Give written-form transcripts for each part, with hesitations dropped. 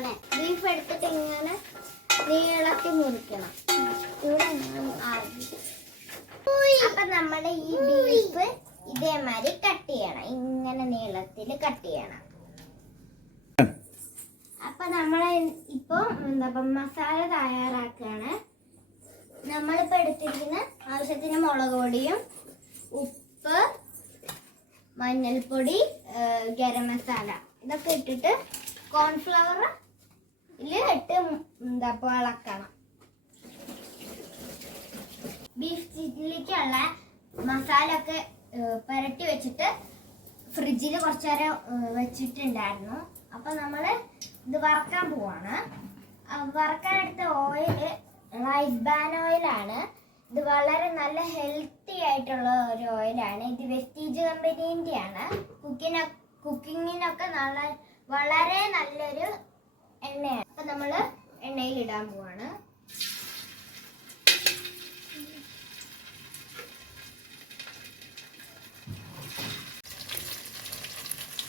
ഇതാണ്. ബീഫ് എടുത്തിട്ട് ഇങ്ങനെ നീളത്തിൽ മുറിക്കണം. ഇവിടെ അപ്പൊ നമ്മുടെ ഈ ബീഫ് ഇതേമാതിരി കട്ട് ചെയ്യണം. ഇങ്ങനെ നീളത്തിൽ കട്ട് ചെയ്യണം. അപ്പൊ നമ്മളെ ഇപ്പൊ മസാല തയ്യാറാക്കുകയാണ്. നമ്മളിപ്പോ എടുത്തിരിക്കുന്ന ആവശ്യത്തിന് മുളക് പൊടിയും ഉപ്പ്, മഞ്ഞൾപ്പൊടി, ഗരം മസാല ഇതൊക്കെ ഇട്ടിട്ട് കോൺഫ്ലവർ ഇട്ട് ഇളക്കണം. ബീഫ് ചില്ലിക്കുള്ള മസാല ഒക്കെ പുരട്ടി വെച്ചിട്ട് ഫ്രിഡ്ജിൽ കുറച്ചു നേരം വെച്ചിട്ടുണ്ടായിരുന്നു. അപ്പൊ നമ്മള് ഇത് വറക്കാൻ പോവാണ്. വറക്കാനെടുത്ത ഓയില് റൈസ് ബ്രാൻ ഓയിലാണ്. ഇത് വളരെ നല്ല ഹെൽത്തി ആയിട്ടുള്ള ഒരു ഓയിലാണ്. ഇത് വെസ്റ്റീജ് കമ്പനീൻ്റെ ആണ്. കുക്കിങ്ങിനൊക്കെ വളരെ നല്ലൊരു എണ്ണയാണ്. അപ്പൊ നമ്മള് എണ്ണയിൽ ഇടാൻ പോവാണ്.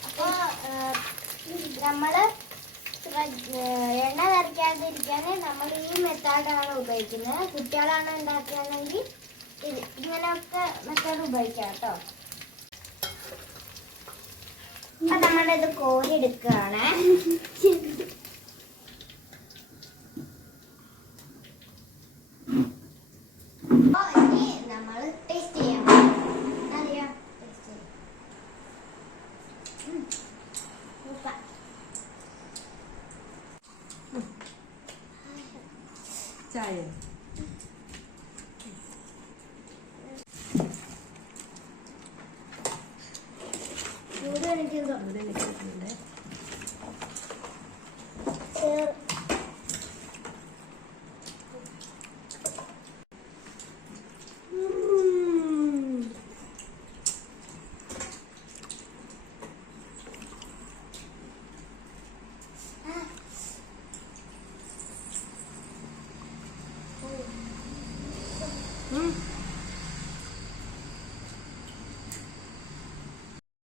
അപ്പൊ നമ്മള് എണ്ണ നിറയ്ക്കാതിരിക്കാൻ നമ്മൾ ഈ മെത്തേഡാണ് ഉപയോഗിക്കുന്നത്. കുട്ടികളാണ് ഉണ്ടാക്കുകയാണെങ്കിൽ ഇങ്ങനെയൊക്കെ മെത്തേഡ് ഉപയോഗിക്കാം കേട്ടോ. അപ്പൊ നമ്മളിത് കോരി എടുക്കുകയാണ്. ഇനി നമ്മൾ ടേസ്റ്റ് ചെയ്യാം. അറിയാം ടേസ്റ്റ് ചായ Mm.